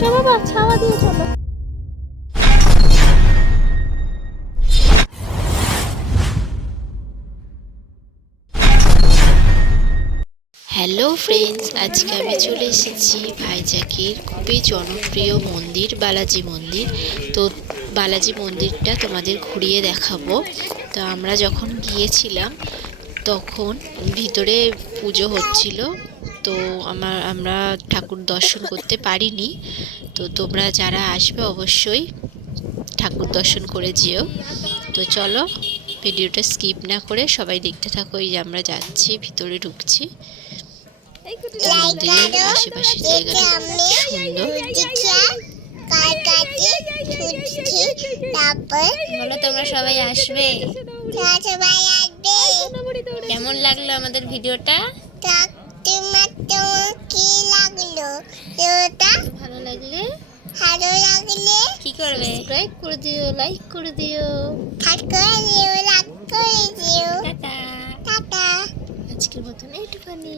চলো বাবা, ছাওয়া দিয়ে চলো। হ্যালো ফ্রেন্ডস, আজকে আমি চলে এসেছি ভাইজ্যাকের খুবই জনপ্রিয় মন্দির বালাজি মন্দির। তো বালাজি মন্দিরটা তোমাদের ঘুরিয়ে দেখাবো। তো আমরা যখন গিয়েছিলাম তখন ভিতরে পুজো হচ্ছিল, তো আমরা ঠাকুর দর্শন করতে পারিনি। তো তোমরা যারা আসবে অবশ্যই ঠাকুর দর্শন করে যেও। তো চলো ভিডিওটা স্কিপ না করে সবাই দেখতে থাকো। এই যে আমরা যাচ্ছি, ভিতরে ঢুকছি। মন্দিরের আশেপাশের জায়গাটা খুব সুন্দর। বলো তোমরা সবাই আসবে? কেমন লাগলো আমাদের ভিডিওটা? ভালো লাগলে কি করবে? সাবস্ক্রাইব করে দিও, লাইক করে দিও। টাটা। আজকের মতন একটুখানি।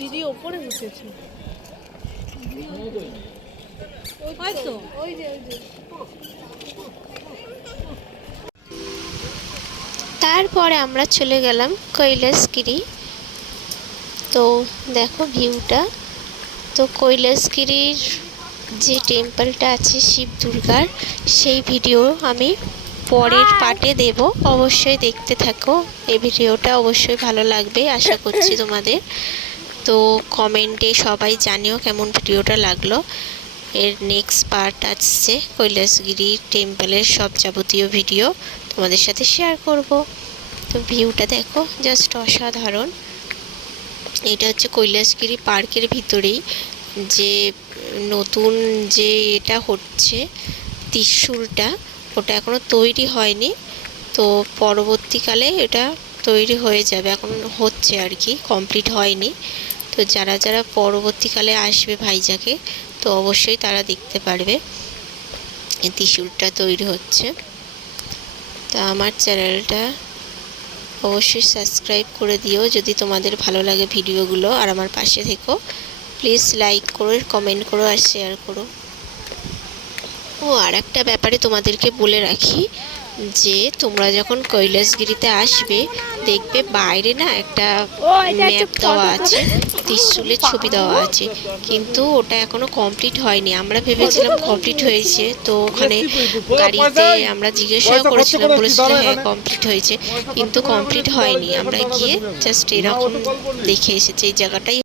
দিদি ওপরে বসেছে হয়তো। তারপরে আমরা চলে গেলাম কৈলাসগিরি। তো দেখো ভিউটা। তো কৈলাসগিরির যে টেম্পলটা আছে শিব দুর্গার, সেই ভিডিও আমি পরের পার্টে দেব, অবশ্যই দেখতে থাকো। এই ভিডিওটা অবশ্যই ভালো লাগবে আশা করছি তোমাদের। তো কমেন্টে সবাই জানিও কেমন ভিডিওটা লাগলো। এর নেক্সট পার্ট আসছে, কৈলাসগিরি টেম্পলের সব যাবতীয় ভিডিও তোমাদের সাথে শেয়ার করব। তো ভিউটা দেখো, জাস্ট অসাধারণ। এটা হচ্ছে কৈলাসগিরি পার্কের ভিতরেই যে নতুন যে এটা হচ্ছে ত্রিশূলটা, ওটা এখনও তৈরি হয়নি। তো পরবর্তীকালে এটা তৈরি হয়ে যাবে, এখন হচ্ছে আর কি, কমপ্লিট হয়নি। তো যারা যারা পরবর্তীকালে আসবে ভাইজ্যাকে, তো অবশ্যই তারা দেখতে পারবে এই ত্রিশূলটা তৈরি হচ্ছে। তা আমার চ্যানেলটা অবশ্যই সাবস্ক্রাইব করে দিও যদি তোমাদের ভালো লাগে ভিডিওগুলো, আর আমার পাশে থেকো। প্লিজ লাইক করো, কমেন্ট করো আর শেয়ার করো। ও আর একটা ব্যাপারে তোমাদেরকে বলে রাখি, যে তোমরা যখন কৈলাসগিরিতে আসবে দেখবে বাইরে না একটা ম্যাপ দেওয়া আছে, ত্রিশূলের ছবি দেওয়া আছে, কিন্তু ওটা এখনো কমপ্লিট হয়নি। আমরা ভেবেছিলাম কমপ্লিট হয়েছে, তো ওখানে গাড়িতে আমরা জিজ্ঞাসাও করেছিলাম, বলেছিল হ্যাঁ কমপ্লিট হয়েছে, কিন্তু কমপ্লিট হয়নি। আমরা গিয়ে জাস্ট এরকম দেখে এসেছি, এই জায়গাটাই